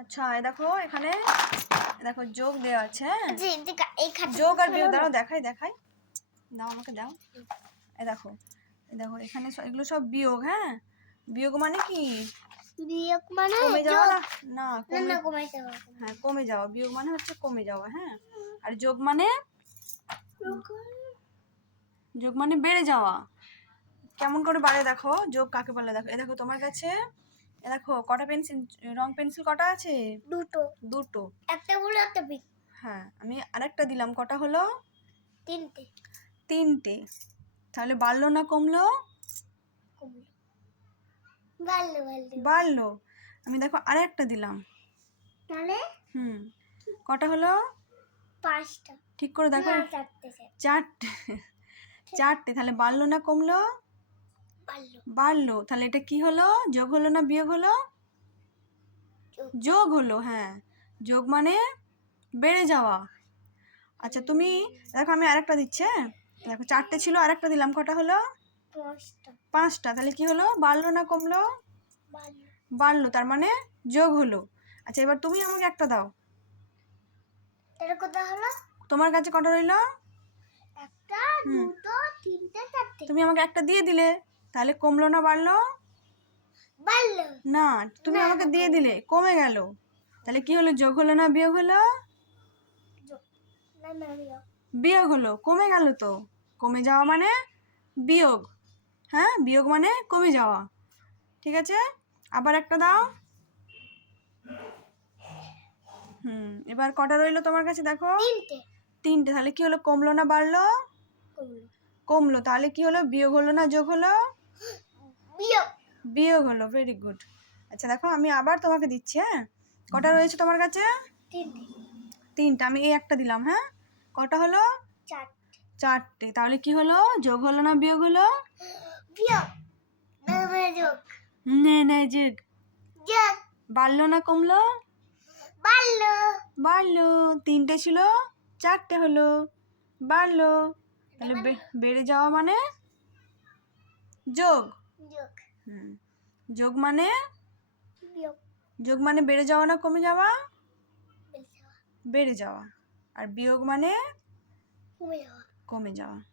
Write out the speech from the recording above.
আচ্ছা এই দেখো এখানে দেখো যোগ দেওয়া আছে হ্যাঁ? যোগ আর বিয়োগ দাঁড়াও দেখাই দেখাই। দাও আমাকে দাও। এই দেখো এই দেখো এখানে এগুলো সব বিয়োগ হ্যাঁ? বিয়োগ মানে কি? বিয়োগ মানে কমে যাওয়া? না না কমে কমাইতে হবে হ্যাঁ কমে যাওয়া। বিয়োগ মানে হচ্ছে কমে যাওয়া হ্যাঁ? আর যোগ মানে? যোগ। মানে বেড়ে যাওয়া। কেমন করে বাড়ে দেখো? যোগ কাকে বলে? দেখো এ দেখো তোমার কাছে এ দেখো কটা পেন্সিল রং পেন্সিল কটা আছে? দুটো। দুটো। একটা বড় একটা বিগ হ্যাঁ আমি আরেকটা দিলাম কটা হলো? তিনটে। তিনটে। তাহলে বাড়লো না কমলো? বাড়লো বাড়লো। আমি দেখো আরেকটা দিলাম। তাহলে? হুম। কটা হলো? পাঁচটা। ঠিক করে দেখো। চারটে। চারটে। চারটে। তাহলে বাড়লো না কমলো? বাড়লো। তাহলে এটা কি হলো? যোগ হলো না বিয়োগ হলো? যোগ। হলো হ্যাঁ। যোগ মানে বেড়ে যাওয়া। আচ্ছা তুমি দেখো আমি আরেকটা দিচ্ছি হ্যাঁ? দেখো চারটে ছিল আরেকটা দিলাম। কটা হলো? পাঁচটা। তাহলে কি হলো? বাড়লো না কমলো? বাড়লো। তার মানে যোগ হলো। আচ্ছা এবার তুমি আমাকে একটা দাও। হলো? তোমার কাছে কটা রইল? একটা দুটো তিনটে চারটে। তুমি আমাকে একটা দিয়ে দিলে। তাহলে কমলো না বাড়লো? ভালো না তুমি আমাকে দিয়ে দিলে কমে গেল। তাহলে কি হলো যোগ হলো না বিয়োগ হলো? বিয়োগ। হলো কমে গেল তো। কমে যাওয়া মানে বিয়োগ। হ্যাঁ বিয়োগ মানে কমে যাওয়া। ঠিক আছে? আবার একটা দাও। হুম এবার কটা রইল তোমার কাছে দেখো? তিনটে। তাহলে কি হলো কমলো না বাড়লো? কমলো তাহলে কি হলো বিয়োগ হলো না যোগ হলো? বিয়োগ হলো ভেরি গুড আচ্ছা দেখো আমি আবার তোমাকে দিচ্ছি হ্যাঁ? কটা রয়েছে তোমার কাছে? তিনটে। তিনটা আমি এই একটা দিলাম হ্যাঁ? কটা হলো? চারটে। চারটে। তাহলে কি হলো? যোগ হলো না বিয়োগ হলো? না না যোগ। বাড়লো না কমলো? ভালো বাড়লো। তিনটে ছিল চারটে হলো। বাড়লো। তাহলে বেড়ে যাওয়া মানে? যোগ। যোগ। হুম। যোগ মানে? বিয়োগ। যোগ মানে বেড়ে যাওয়া না কমে যাওয়া? বেড়ে যাওয়া। আর বিয়োগ মানে? কমে যাওয়া। কমে যাওয়া।